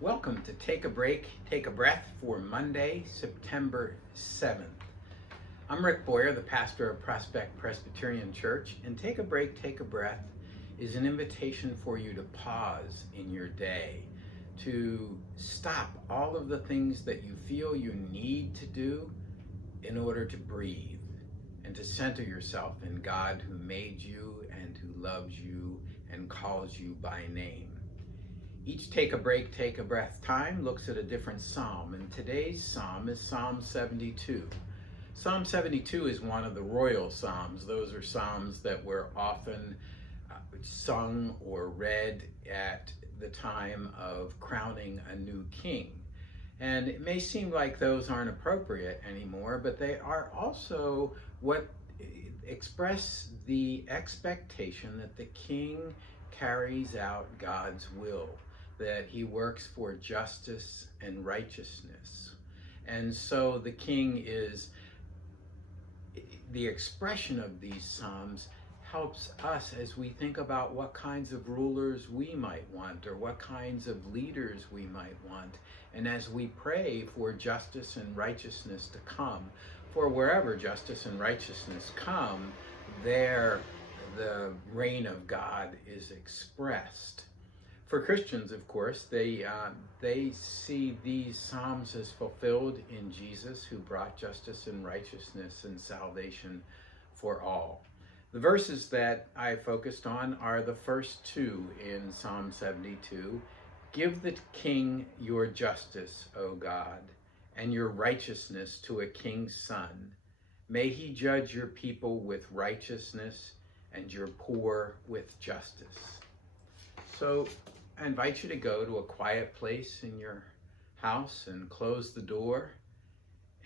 Welcome to Take a Break, Take a Breath for Monday, September 7th. I'm Rick Boyer, the pastor of Prospect Presbyterian Church, and Take a Break, Take a Breath is an invitation for you to pause in your day, to stop all of the things that you feel you need to do in order to breathe, and to center yourself in God who made you and who loves you and calls you by name. Each Take a Break, Take a Breath time looks at a different psalm, and today's psalm is Psalm 72. Psalm 72 is one of the royal psalms. Those are psalms that were often sung or read at the time of crowning a new king. And it may seem like those aren't appropriate anymore, but they are also what express the expectation that the king carries out God's will, that he works for justice and righteousness. And so the king is, the expression of these psalms helps us as we think about what kinds of rulers we might want or what kinds of leaders we might want. And as we pray for justice and righteousness to come, for wherever justice and righteousness come, there the reign of God is expressed. For Christians, of course, they see these psalms as fulfilled in Jesus, who brought justice and righteousness and salvation for all. The verses that I focused on are the first two in Psalm 72. Give the king your justice, O God, and your righteousness to a king's son. May he judge your people with righteousness and your poor with justice. So I invite you to go to a quiet place in your house and close the door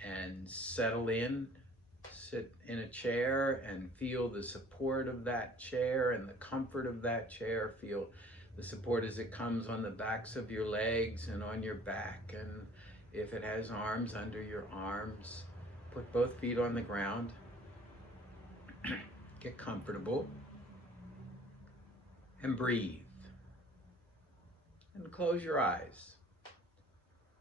and settle in. Sit in a chair and feel the support of that chair and the comfort of that chair. Feel the support as it comes on the backs of your legs and on your back. And if it has arms, under your arms. Put both feet on the ground. Get comfortable. And breathe. And close your eyes.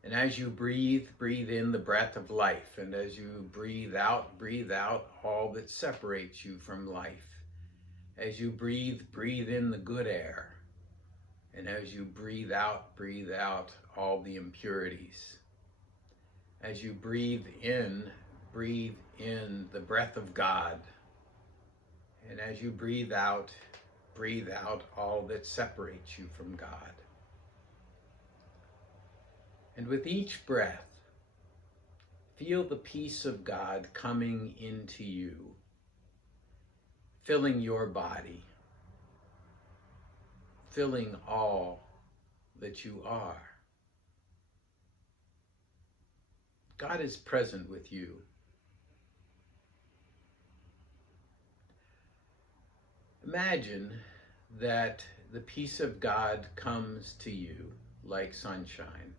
And as you breathe, breathe in the breath of life. And as you breathe out all that separates you from life. As you breathe, breathe in the good air. And as you breathe out all the impurities. As you breathe in the breath of God. And as you breathe out all that separates you from God. And with each breath, feel the peace of God coming into you, filling your body, filling all that you are. God is present with you. Imagine that the peace of God comes to you like sunshine.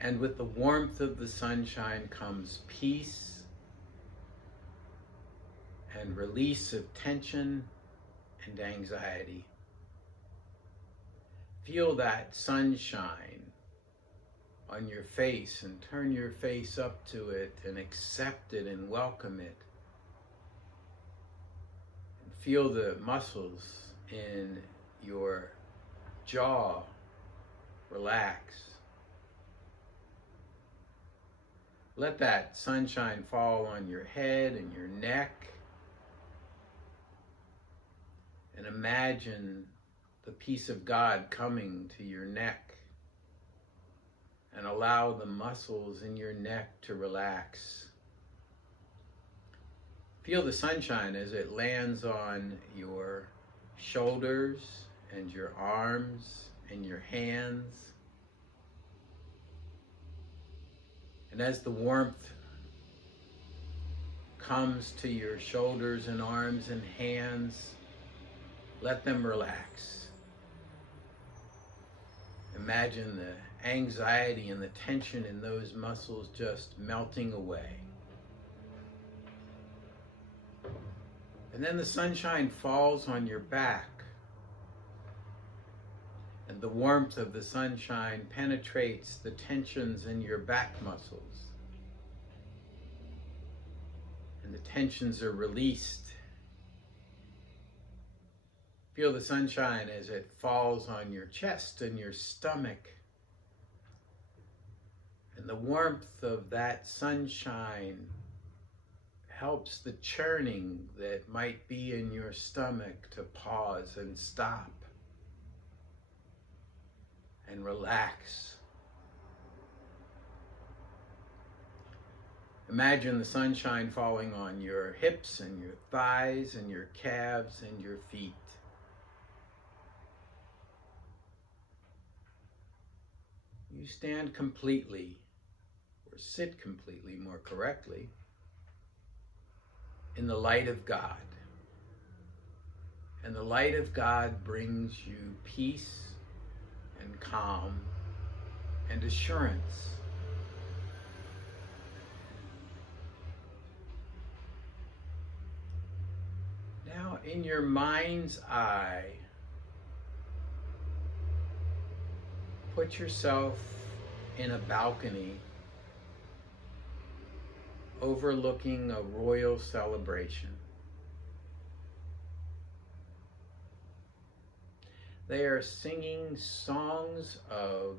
And with the warmth of the sunshine comes peace and release of tension and anxiety. Feel that sunshine on your face and turn your face up to it and accept it and welcome it. And feel the muscles in your jaw relax. Let that sunshine fall on your head and your neck. And imagine the peace of God coming to your neck. And allow the muscles in your neck to relax. Feel the sunshine as it lands on your shoulders and your arms and your hands. And as the warmth comes to your shoulders and arms and hands, let them relax. Imagine the anxiety and the tension in those muscles just melting away. And then the sunshine falls on your back. And the warmth of the sunshine penetrates the tensions in your back muscles. And the tensions are released. Feel the sunshine as it falls on your chest and your stomach. And the warmth of that sunshine helps the churning that might be in your stomach to pause and stop and relax. Imagine the sunshine falling on your hips and your thighs and your calves and your feet. You stand completely, or sit completely more correctly, in the light of God. And the light of God brings you peace and calm and assurance. Now, in your mind's eye, put yourself in a balcony overlooking a royal celebration. They are singing songs of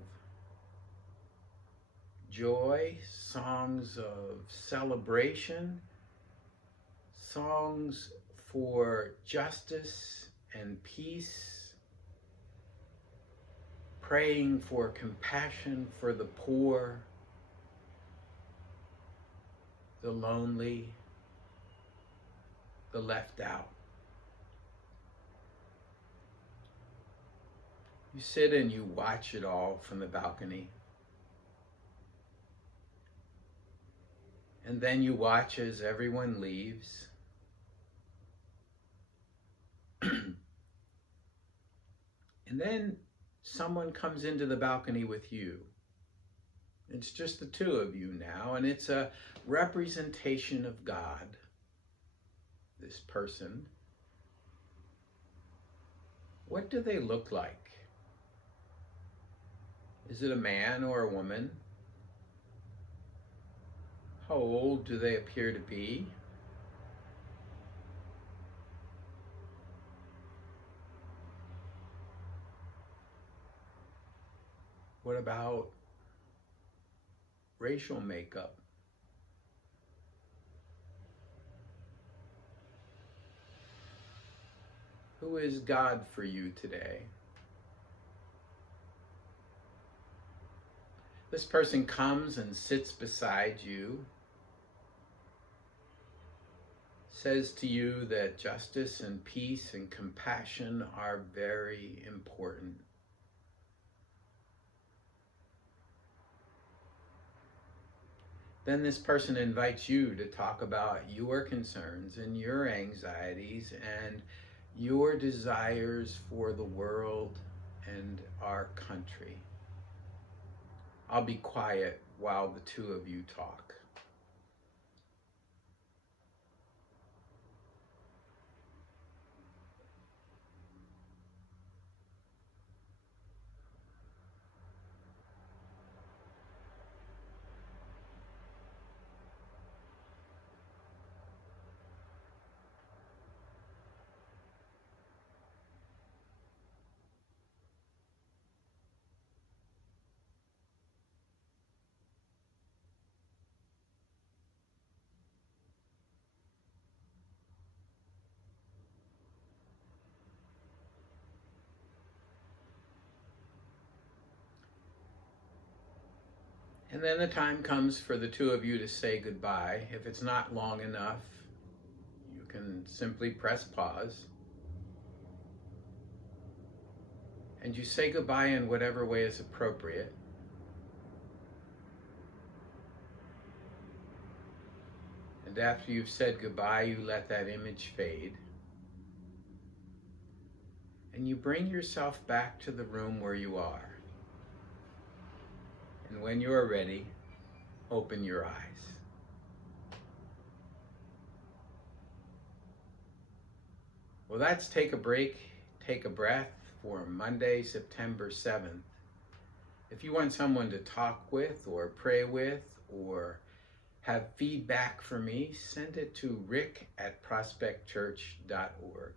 joy, songs of celebration, songs for justice and peace, praying for compassion for the poor, the lonely, the left out. You sit and you watch it all from the balcony. And then you watch as everyone leaves. And then someone comes into the balcony with you. It's just the two of you now, and it's a representation of God, this person. What do they look like? Is it a man or a woman? How old do they appear to be? What about racial makeup? Who is God for you today? This person comes and sits beside you, says to you that justice and peace and compassion are very important. Then this person invites you to talk about your concerns and your anxieties and your desires for the world and our country. I'll be quiet while the two of you talk. And then the time comes for the two of you to say goodbye. If it's not long enough, you can simply press pause. And you say goodbye in whatever way is appropriate. And after you've said goodbye, you let that image fade. And you bring yourself back to the room where you are. And when you are ready, open your eyes. Well, that's take a break, take a breath for Monday, September 7th. If you want someone to talk with or pray with or have feedback for me, send it to rick@prospectchurch.org.